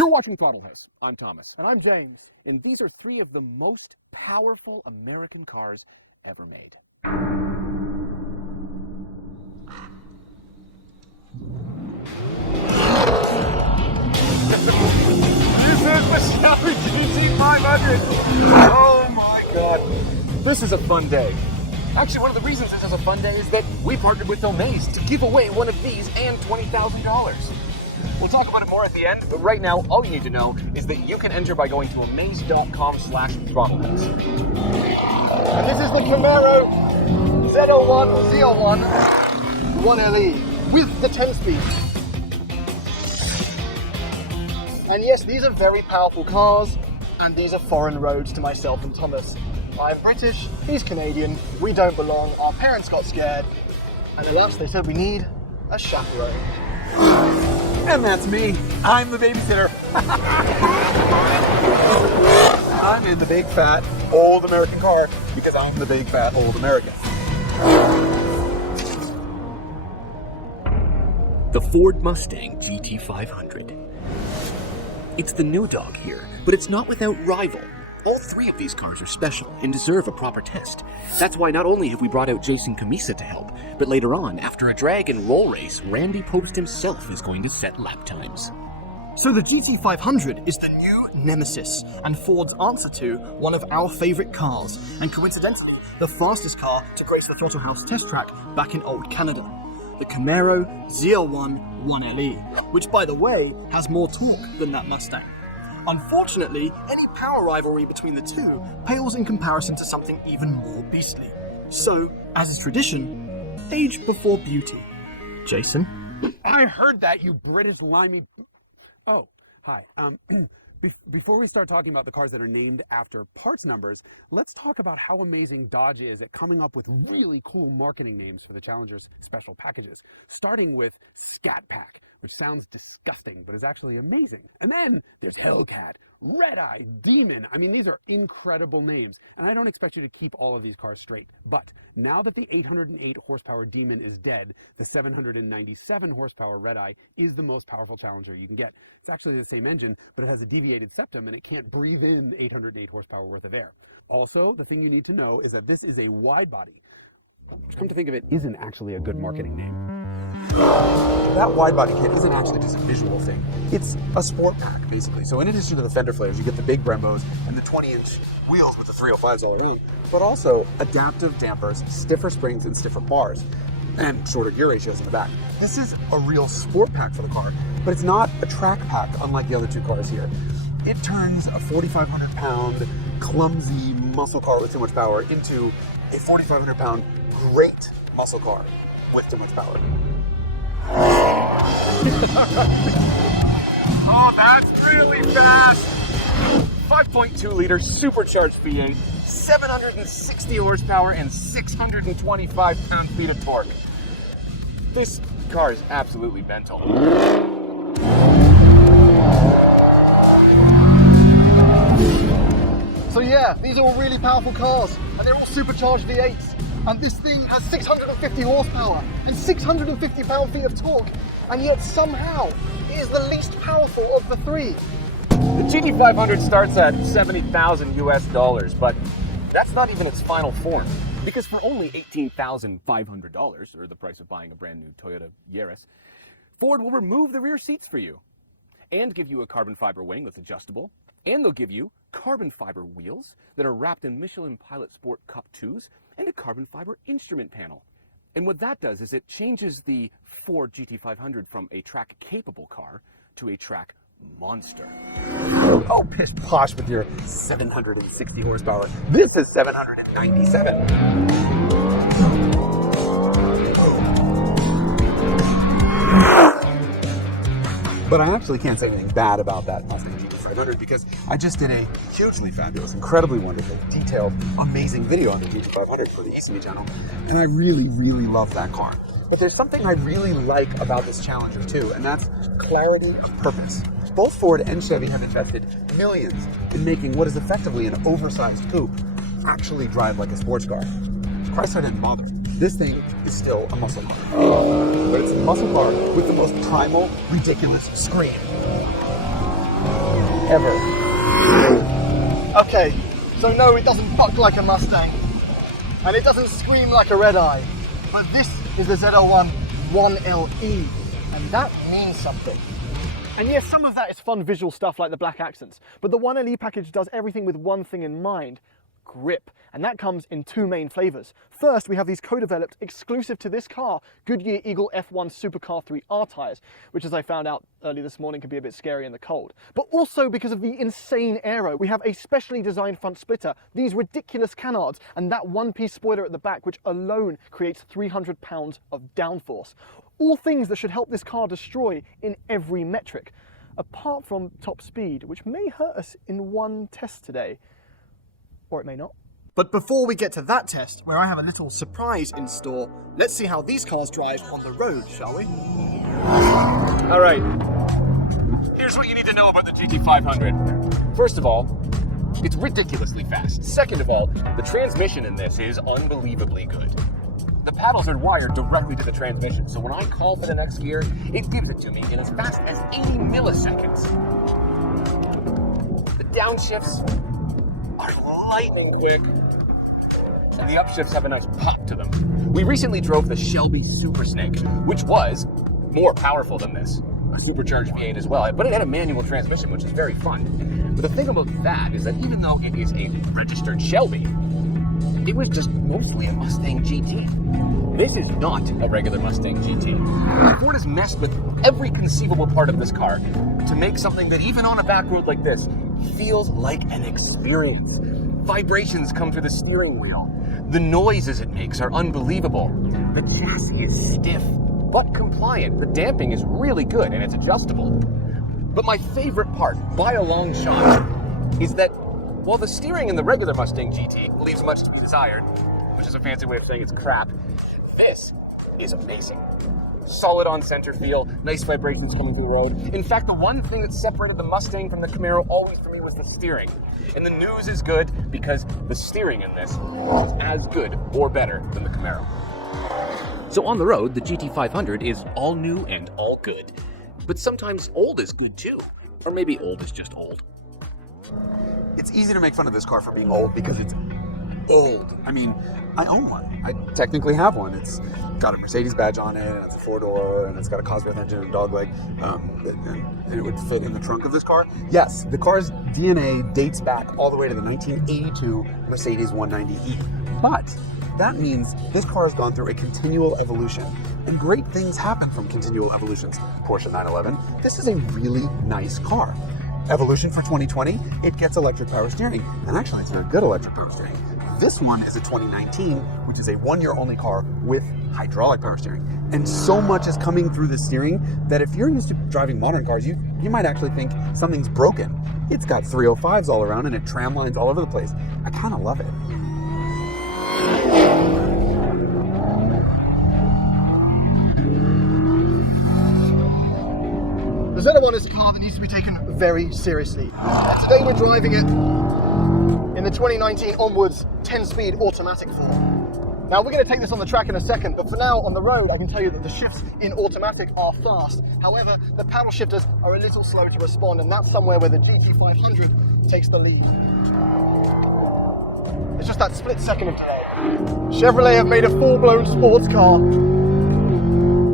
You're watching Throttle House. I'm Thomas. And I'm James. And these are three of the most powerful American cars ever made. This is the Chevy GT500. Oh my God. This is a fun day. Actually, one of the reasons this is a fun day is that we partnered with Omaze to give away one of these and $20,000. We'll talk about it more at the end, but right now, all you need to know is that you can enter by going to omaze.com/throttlehouse. And this is the Camaro ZL1 or ZL1 1LE with the 10-speed. And yes, these are very powerful cars, and these are foreign roads to myself and Thomas. I'm British, he's Canadian, we don't belong, our parents got scared, and alas, they said we need a chaperone. And that's me. I'm the babysitter. I'm in the big, fat, old American car because I'm the big, fat, old American. The Ford Mustang GT500. It's the new dog here, but it's not without rival. All three of these cars are special and deserve a proper test. That's why not only have we brought out Jason Camisa to help, but later on, after a drag and roll race, Randy Pobst himself is going to set lap times. So the GT500 is the new nemesis and Ford's answer to one of our favourite cars, and coincidentally the fastest car to grace the Throttle House test track back in old Canada. The Camaro ZL1 1LE, which by the way has more torque than that Mustang. Unfortunately, any power rivalry between the two pales in comparison to something even more beastly. So, as is tradition, age before beauty. Jason? I heard that, you British limey... Oh, hi. Before we start talking about the cars that are named after parts numbers, let's talk about how amazing Dodge is at coming up with really cool marketing names for the Challenger's special packages, starting with Scat Pack, which sounds disgusting, but is actually amazing. And then there's Hellcat, Redeye, Demon. I mean, these are incredible names, and I don't expect you to keep all of these cars straight. But now that the 808 horsepower Demon is dead, the 797 horsepower Redeye is the most powerful Challenger you can get. It's actually the same engine, but it has a deviated septum and it can't breathe in 808 horsepower worth of air. Also, the thing you need to know is that this is a wide body, which, come to think of it, isn't actually a good marketing name. That wide body kit isn't actually just a visual thing. It's a sport pack, basically. So in addition to the fender flares, you get the big Brembos and the 20-inch wheels with the 305s all around, but also adaptive dampers, stiffer springs, and stiffer bars, and shorter gear ratios in the back. This is a real sport pack for the car, but it's not a track pack unlike the other two cars here. It turns a 4,500-pound clumsy muscle car with too much power into a 4,500-pound great muscle car with too much power. Oh, that's really fast! 5.2-liter supercharged V8, 760 horsepower, and 625 pound-feet of torque. This car is absolutely mental. So yeah, these are all really powerful cars, and they're all supercharged V8s. And this thing has 650 horsepower and 650 pound-feet of torque, and yet somehow it is the least powerful of the three. The GT500 starts at $70,000 US, but that's not even its final form. Because for only $18,500, or the price of buying a brand new Toyota Yaris, Ford will remove the rear seats for you and give you a carbon fiber wing that's adjustable, and they'll give you carbon fiber wheels that are wrapped in Michelin Pilot Sport Cup 2s and a carbon fiber instrument panel. And what that does is it changes the Ford GT500 from a track-capable car to a track monster. Oh, pish posh with your 760 horsepower. This is 797. But I actually can't say anything bad about that Mustang GT500 because I just did a hugely fabulous, incredibly wonderful, detailed, amazing video on the GT500 for the ECME channel, and I really, really love that car. But there's something I really like about this Challenger too, and that's clarity of purpose. Both Ford and Chevy have invested millions in making what is effectively an oversized coupe actually drive like a sports car. Chrysler didn't bother. This thing is still a muscle car. But it's a muscle car with the most primal, ridiculous scream. ever. Okay, so no, it doesn't buck like a Mustang, and it doesn't scream like a red eye, but this is the ZL1 1LE, and that means something. And yes, some of that is fun visual stuff like the black accents, but the 1LE package does everything with one thing in mind: grip. And that comes in two main flavors. First, we have these co-developed, exclusive to this car, Goodyear Eagle F1 Supercar 3R tires, which, as I found out early this morning, can be a bit scary in the cold. But also because of the insane aero, we have a specially designed front splitter, these ridiculous canards, and that one-piece spoiler at the back, which alone creates 300 pounds of downforce. All things that should help this car destroy in every metric, apart from top speed, which may hurt us in one test today. Or it may not. But before we get to that test, where I have a little surprise in store, let's see how these cars drive on the road, shall we? All right, here's what you need to know about the GT500. First of all, it's ridiculously fast. Second of all, the transmission in this is unbelievably good. The paddles are wired directly to the transmission, so when I call for the next gear, it gives it to me in as fast as 80 milliseconds. The downshifts are lightning quick, and the upshifts have a nice pop to them. We recently drove the Shelby Super Snake, which was more powerful than this, a supercharged V8 as well, but it had a manual transmission, which is very fun. But the thing about that is that even though it is a registered Shelby, it was just mostly a Mustang GT. This is not a regular Mustang GT. Ford has messed with every conceivable part of this car to make something that even on a back road like this feels like an experience. Vibrations come through the steering wheel. The noises it makes are unbelievable. The chassis is stiff but compliant. The damping is really good and it's adjustable. But my favorite part, by a long shot, is that while the steering in the regular Mustang GT leaves much to be desired, which is a fancy way of saying it's crap, this is amazing. Solid on-center feel, nice vibrations coming through the road. In fact, the one thing that separated the Mustang from the Camaro always for me was the steering. And the news is good because the steering in this is as good or better than the Camaro. So on the road, the GT500 is all new and all good. But sometimes old is good too. Or maybe old is just old. It's easy to make fun of this car for being old because it's old. I mean, I own one. I technically have one. It's got a Mercedes badge on it, and it's a four-door, and it's got a Cosworth engine and dogleg, and it would fit in the trunk of this car. Yes, the car's DNA dates back all the way to the 1982 Mercedes 190E. But that means this car has gone through a continual evolution, and great things happen from continual evolutions. Porsche 911, this is a really nice car. Evolution for 2020, it gets electric power steering, and actually it's very good electric power steering. This one is a 2019, which is a one-year-only car with hydraulic power steering. And so much is coming through the steering that if you're used to driving modern cars, you might actually think something's broken. It's got 305s all around and it tram lines all over the place. I kind of love it. The ZL1 is a car that needs to be taken very seriously. And today we're driving it in the 2019 onwards 10-speed automatic form. Now we're going to take this on the track in a second, but for now on the road I can tell you that the shifts in automatic are fast. However, the paddle shifters are a little slow to respond, and that's somewhere where the GT500 takes the lead. It's just that split second of delay. Chevrolet have made a full-blown sports car.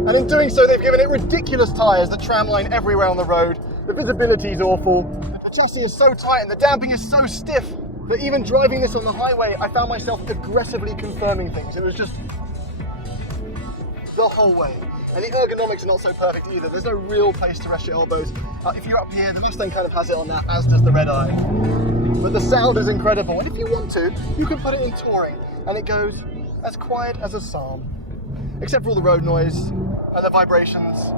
And in doing so, they've given it ridiculous tyres that tramline everywhere on the road. The visibility is awful. The chassis is so tight and the damping is so stiff that even driving this on the highway, I found myself aggressively confirming things. It was just the whole way. And the ergonomics are not so perfect either. There's no real place to rest your elbows. If you're up here, the Mustang kind of has it on that, as does the Red Eye. But the sound is incredible. And if you want to, you can put it in touring and it goes as quiet as a psalm, except for all the road noise and the vibrations.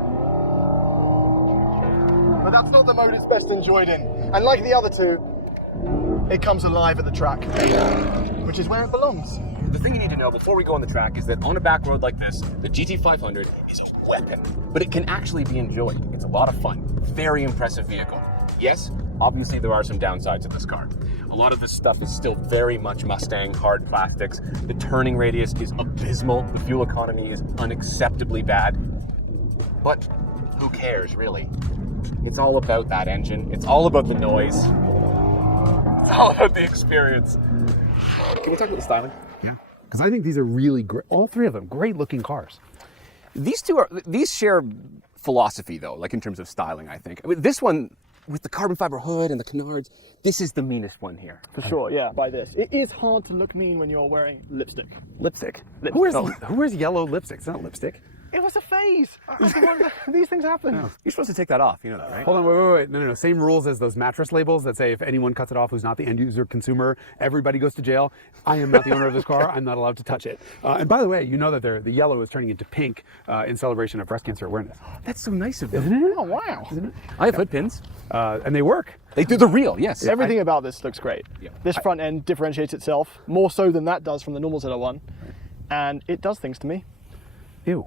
But that's not the mode it's best enjoyed in. And like the other two, it comes alive at the track, which is where it belongs. The thing you need to know before we go on the track is that on a back road like this, the GT500 is a weapon, but it can actually be enjoyed. It's a lot of fun. Very impressive vehicle. Yes, obviously there are some downsides to this car. A lot of this stuff is still very much Mustang, hard plastics. The turning radius is abysmal. The fuel economy is unacceptably bad. But who cares, really? It's all about that engine. It's all about the noise. It's all about the experience. Can we talk about the styling? Yeah, because I think these are really great. All three of them, great looking cars. These share philosophy though, like in terms of styling, I think. I mean, this one with the carbon fiber hood and the canards, this is the meanest one here. For sure, yeah, by this. It is hard to look mean when you're wearing lipstick. Lipstick. Who wears yellow lipstick? It's not lipstick. It was a phase. These things happen. You're supposed to take that off, you know that, right? Hold on, wait. No. Same rules as those mattress labels that say if anyone cuts it off who's not the end user consumer, everybody goes to jail. I am not the owner of this car. I'm not allowed to touch it. And by the way, you know that the yellow is turning into pink in celebration of breast cancer awareness. That's so nice of them. Isn't it? Oh, wow. Isn't it? I have hood pins. And they work. They do the real, yes. Everything about this looks great. Yeah. This front end differentiates itself more so than that does from the normal ZL1. And it does things to me. Ew.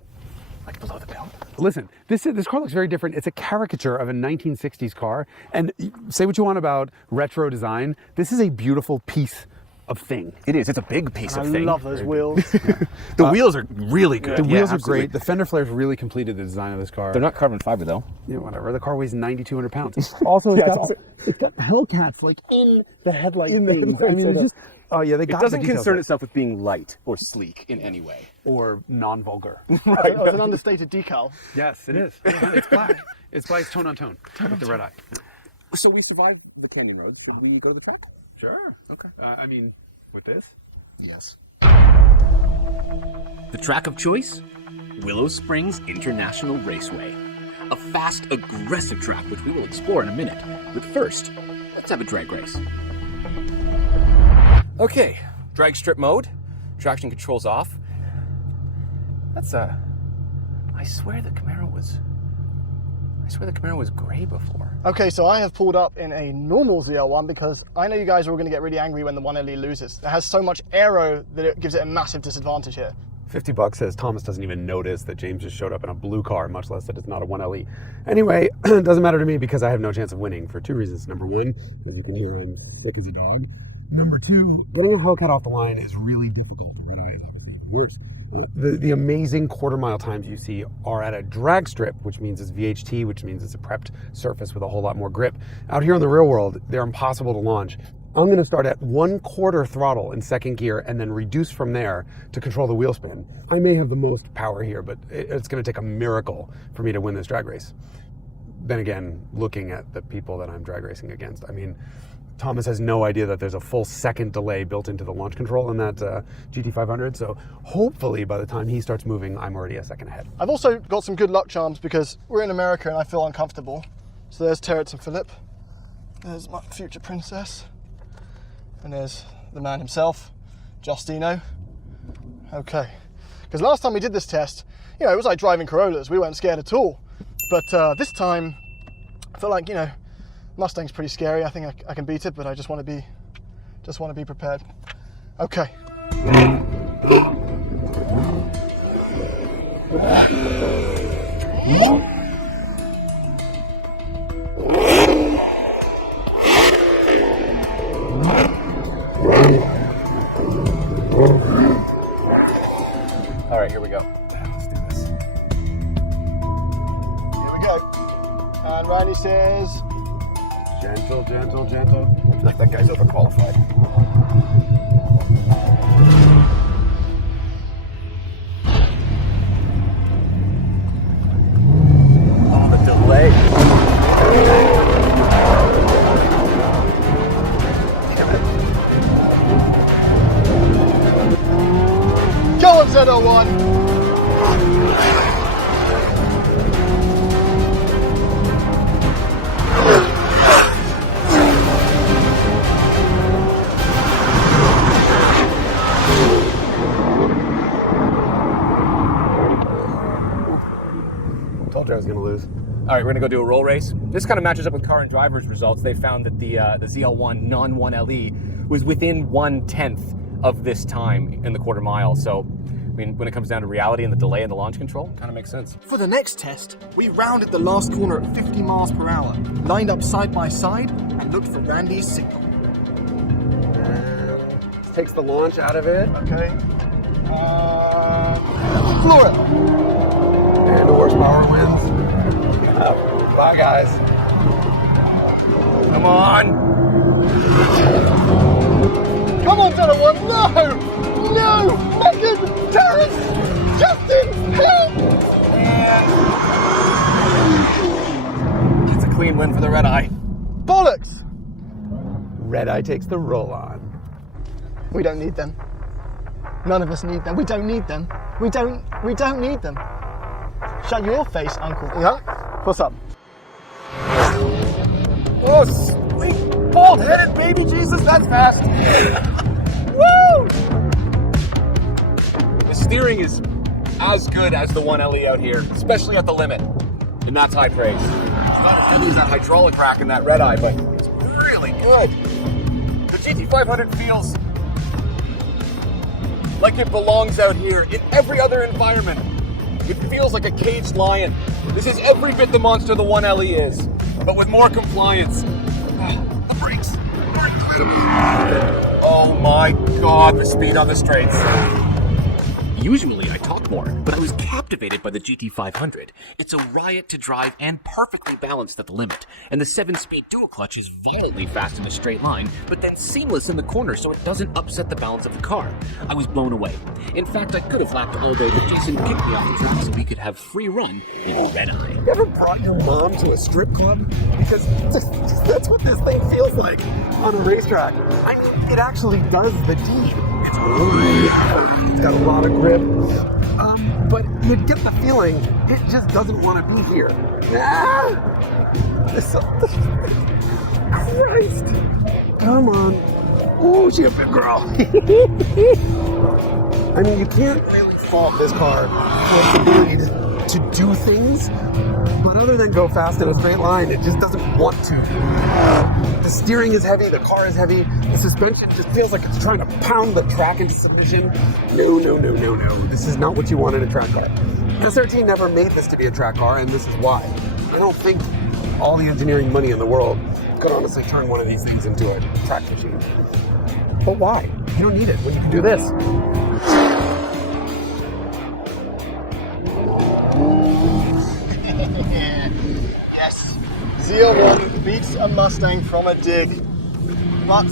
Like below the belt. Listen, this car looks very different. It's a caricature of a 1960s car. And say what you want about retro design, this is a beautiful piece of thing. It is. It's a big piece of I thing. love those wheels. The wheels are really good. The wheels are absolutely. great. The fender flares really completed the design of this car. They're not carbon fiber though. Yeah, whatever. The car weighs 9,200 pounds. Also, Yeah, it's got Hellcats like in the headlight In the things. I headlights, mean, I it's know. just, oh yeah, they It got doesn't the details concern right. itself with being light or sleek in any way. Or non-vulgar. Right. It was an understated decal. Yes, it is. It's black. It's black. It's tone on tone with the red eye. So we survived the canyon roads. Should we go to the track? Sure. Okay. I mean, with this? Yes. The track of choice? Willow Springs International Raceway. A fast, aggressive track which we will explore in a minute. But first, let's have a drag race. Okay, drag strip mode. Traction controls off. That's I swear the Camaro was gray before. Okay, so I have pulled up in a normal ZL1 because I know you guys are all going to get really angry when the 1LE loses. It has so much aero that it gives it a massive disadvantage here. $50 says Thomas doesn't even notice that James just showed up in a blue car, much less that it's not a 1LE. Anyway, it doesn't matter to me because I have no chance of winning for two reasons. Number one, as you can hear, I'm sick as a dog. Number two, getting a Hellcat off the line is really difficult. Red Eye is obviously even worse. The amazing quarter-mile times you see are at a drag strip, which means it's VHT, which means it's a prepped surface with a whole lot more grip. Out here in the real world, they're impossible to launch. I'm going to start at 1/4 throttle in second gear and then reduce from there to control the wheel spin. I may have the most power here, but it's going to take a miracle for me to win this drag race. Then again, looking at the people that I'm drag racing against, I mean, Thomas has no idea that there's a full second delay built into the launch control in that GT500, so hopefully by the time he starts moving, I'm already a second ahead. I've also got some good luck charms because we're in America and I feel uncomfortable. So there's Terrence and Philip. There's my future princess. And there's the man himself, Justino. Okay. Because last time we did this test, you know, it was like driving Corollas. We weren't scared at all. But this time, I feel like, you know, Mustang's pretty scary. I think I can beat it, but I just want to be prepared. Okay. All right, here we go. Let's do this. Here we go. And Randy says, Gentle, gentle, gentle. I feel like that guy's overqualified. Oh, the delay. Damn it. go on ZL1. Told you I was going to lose. All right, we're gonna go do a roll race. This kind of matches up with car and drivers results. They found that the ZL1 non-1LE was within 1/10 of this time in the quarter mile. So, I mean, when it comes down to reality and the delay and the launch control, kind of makes sense. For the next test, we rounded the last corner at 50 miles per hour, lined up side by side, and looked for Randy's signal. And this takes the launch out of it. Okay. And floor it. And the horsepower wins. Yeah. Bye, guys. Come on! Come on, ZL1, no! No! Megan! Terrence! Justin! Help! And that's a clean win for the Red Eye. Bollocks! Red Eye takes the roll on. We don't need them. None of us need them. We don't need them. We don't need them. Shut your face, Uncle. Yeah? What's up? Oh, sweet, bald-headed baby Jesus, that's fast. Woo! The steering is as good as the 1LE out here, especially at the limit. And that's high praise. It's not as heavy as that hydraulic rack in that Red Eye, but it's really good. The GT500 feels like it belongs out here in every other environment. It feels like a caged lion. This is every bit the monster the 1LE is, but with more compliance. The brakes are incredible. Oh my God, the speed on the straights. Usually I talk more, but I was captivated by the GT500. It's a riot to drive and perfectly balanced at the limit, and the 7-speed dual clutch is violently fast in a straight line, but then seamless in the corner so it doesn't upset the balance of the car. I was blown away. In fact, I could have lapped all day, but Jason kicked me off the track so we could have free run in Red Eye. You ever brought your mom to a strip club? Because that's what this thing feels like on a racetrack. I mean, it actually does the deed. It's really fast, it's got a lot of grip, but you get the feeling it just doesn't want to be here. Christ! Come on. Ooh, she a big girl. I mean, you can't really fault this car for its ability to do things, but other than go fast in a straight line, it just doesn't want to. The steering is heavy, the car is heavy, the suspension just feels like it's trying to pound the track into submission. No, no, no, no, no. This is not what you want in a track car. SRT never made this to be a track car, and this is why. I don't think all the engineering money in the world could honestly turn one of these things into a track machine. But why? You don't need it when you can do this. Yes, ZL1 beats a Mustang from a dig, but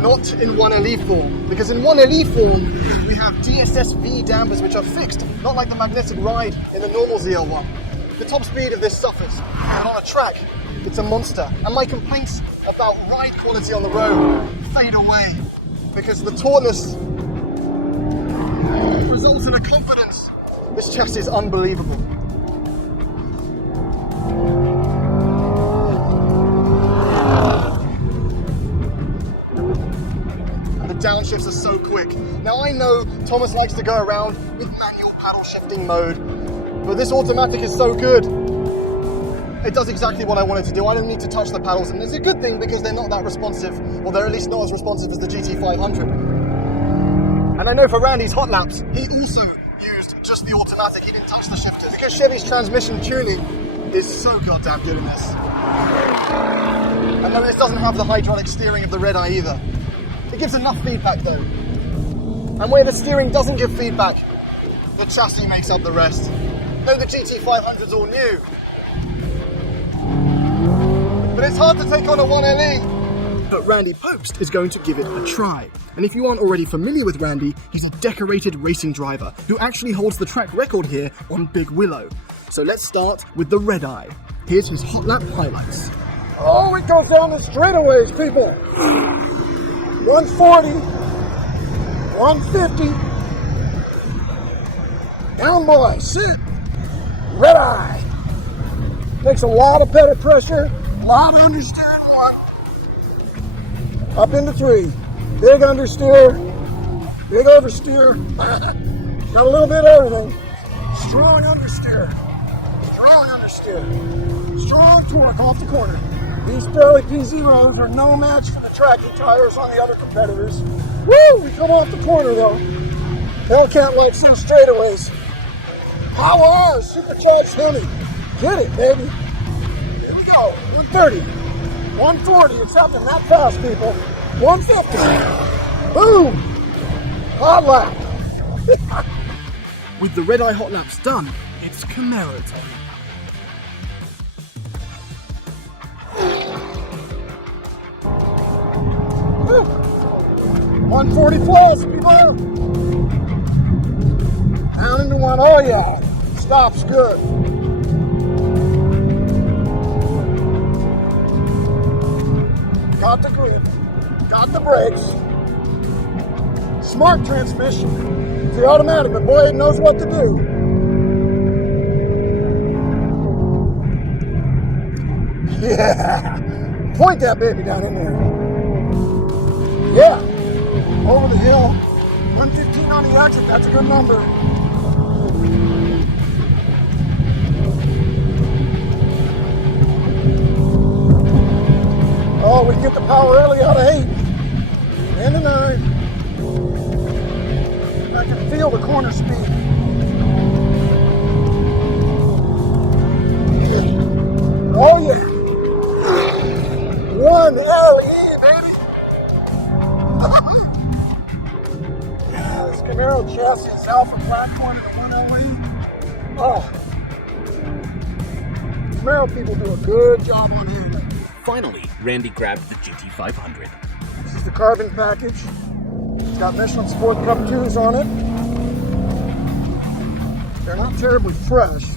not in 1LE form, because in 1LE form we have DSS-V dampers which are fixed, not like the magnetic ride in the normal ZL1. The top speed of this suffers, but on a track it's a monster, and my complaints about ride quality on the road fade away, because the tautness results in a confidence. This chassis is unbelievable. Downshifts are so quick. Now I know Thomas likes to go around with manual paddle shifting mode, but this automatic is so good. It does exactly what I want it to do. I don't need to touch the paddles, and it's a good thing because they're not that responsive, or they're at least not as responsive as the GT500. And I know for Randy's hot laps, he also used just the automatic. He didn't touch the shifters because Chevy's transmission tuning is so goddamn good in this. I know this doesn't have the hydraulic steering of the Red Eye either. It gives enough feedback though. And where the steering doesn't give feedback, the chassis makes up the rest. No, the GT500's all new. But it's hard to take on a 1LE. But Randy Popst is going to give it a try. And if you aren't already familiar with Randy, he's a decorated racing driver who actually holds the track record here on Big Willow. So let's start with the Red Eye. Here's his hot lap highlights. Oh, it goes down the straightaways, people. 140, 150. Down, boy, sit. Red Eye. Takes a lot of pedal pressure, a lot of understeer in 1. Up into 3. Big understeer, big oversteer. Got a little bit of everything. Strong understeer, strong understeer. Strong torque off the corner. These Pirelli P0s are no match for the tracky tires on the other competitors. Woo! We come off the corner though. Hellcat like so straightaways. Power! Supercharged Hemi. Get it, baby. Here we go. 130. 140. It's happening that fast, people. 150. Boom! Hot lap. With the Red Eye hot laps done, it's Camaro time. Woo. 140 plus, people. Down into one. Oh yeah. Stops good. Got the grip. Got the brakes. Smart transmission. It's the automatic, but boy, it knows what to do. Yeah. Point that baby down in there. Yeah. Over the hill. 115 on the exit. That's a good number. Oh, we get the power early out of 8. Into 9. I can feel the corner speed. Oh yeah. 1 LE, baby. This Camaro chassis is alpha platform in the 1 LE. Oh. Camaro people do a good job on handling. Finally, Randy grabbed the GT500. This is the carbon package. It's got Michelin Sport Cup 2s on it. They're not terribly fresh.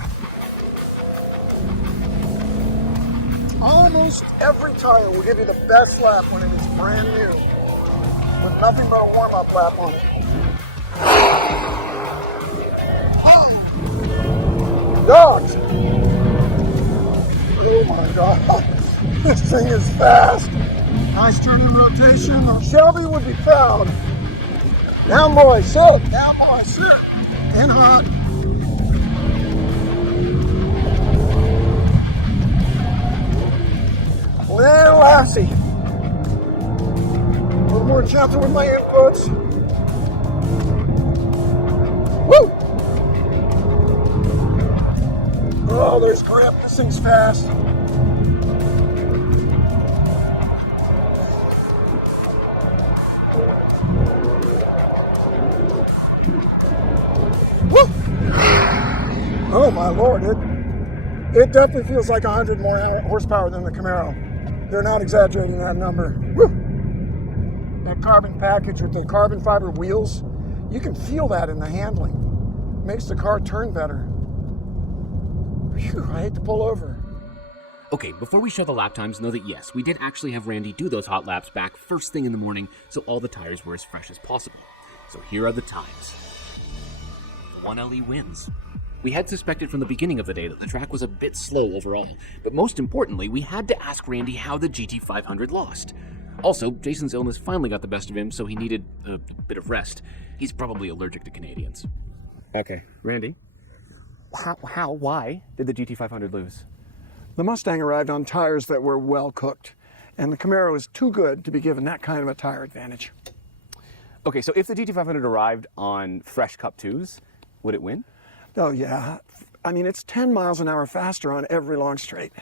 Almost every tire will give you the best lap when it is brand new, with nothing but a warm-up lap on it. Oh! Dogs! Oh my God. This thing is fast. Nice turn-in rotation. The Shelby would be proud. Down boy, sit. Down boy, sit. In hot. Little assy. A little more gentle with my inputs. Woo! Oh, there's grip. This thing's fast. Oh my Lord, it definitely feels like 100 more horsepower than the Camaro. They're not exaggerating that number. Woo! That carbon package with the carbon fiber wheels, you can feel that in the handling. Makes the car turn better. Phew, I hate to pull over. Okay, before we show the lap times, know that yes, we did actually have Randy do those hot laps back first thing in the morning, so all the tires were as fresh as possible. So here are the times. The 1LE wins. We had suspected from the beginning of the day that the track was a bit slow overall, but most importantly, we had to ask Randy how the GT500 lost. Also, Jason's illness finally got the best of him, so he needed a bit of rest. He's probably allergic to Canadians. Okay, Randy, why did the GT500 lose? The Mustang arrived on tires that were well cooked, and the Camaro is too good to be given that kind of a tire advantage. Okay, so if the GT500 arrived on fresh Cup 2s, would it win? Oh yeah, I mean it's 10 miles an hour faster on every long straight.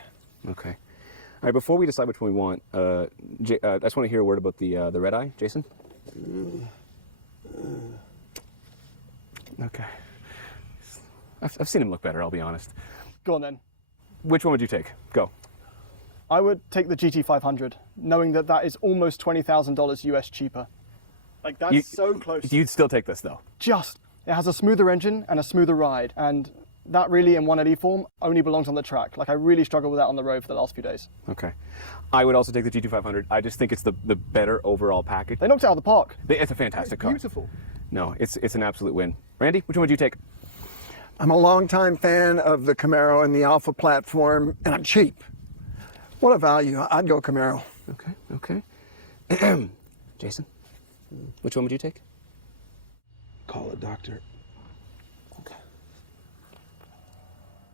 Okay. All right, before we decide which one we want, I just want to hear a word about the red eye, Jason. Okay. I've seen him look better, I'll be honest. Go on then. Which one would you take? Go. I would take the GT500, knowing that that is almost $20,000 US cheaper. Like that's so close. You'd still take this though? Just. It has a smoother engine and a smoother ride, and that really in 1LE form only belongs on the track. Like I really struggled with that on the road for the last few days. Okay. I would also take the GT500. I just think it's the better overall package. They knocked it out of the park. It's a fantastic car. Beautiful. No, it's an absolute win. Randy, which one would you take? I'm a longtime fan of the Camaro and the Alpha platform, and I'm cheap. What a value. I'd go Camaro. Okay. Jason, which one would you take? Call a doctor.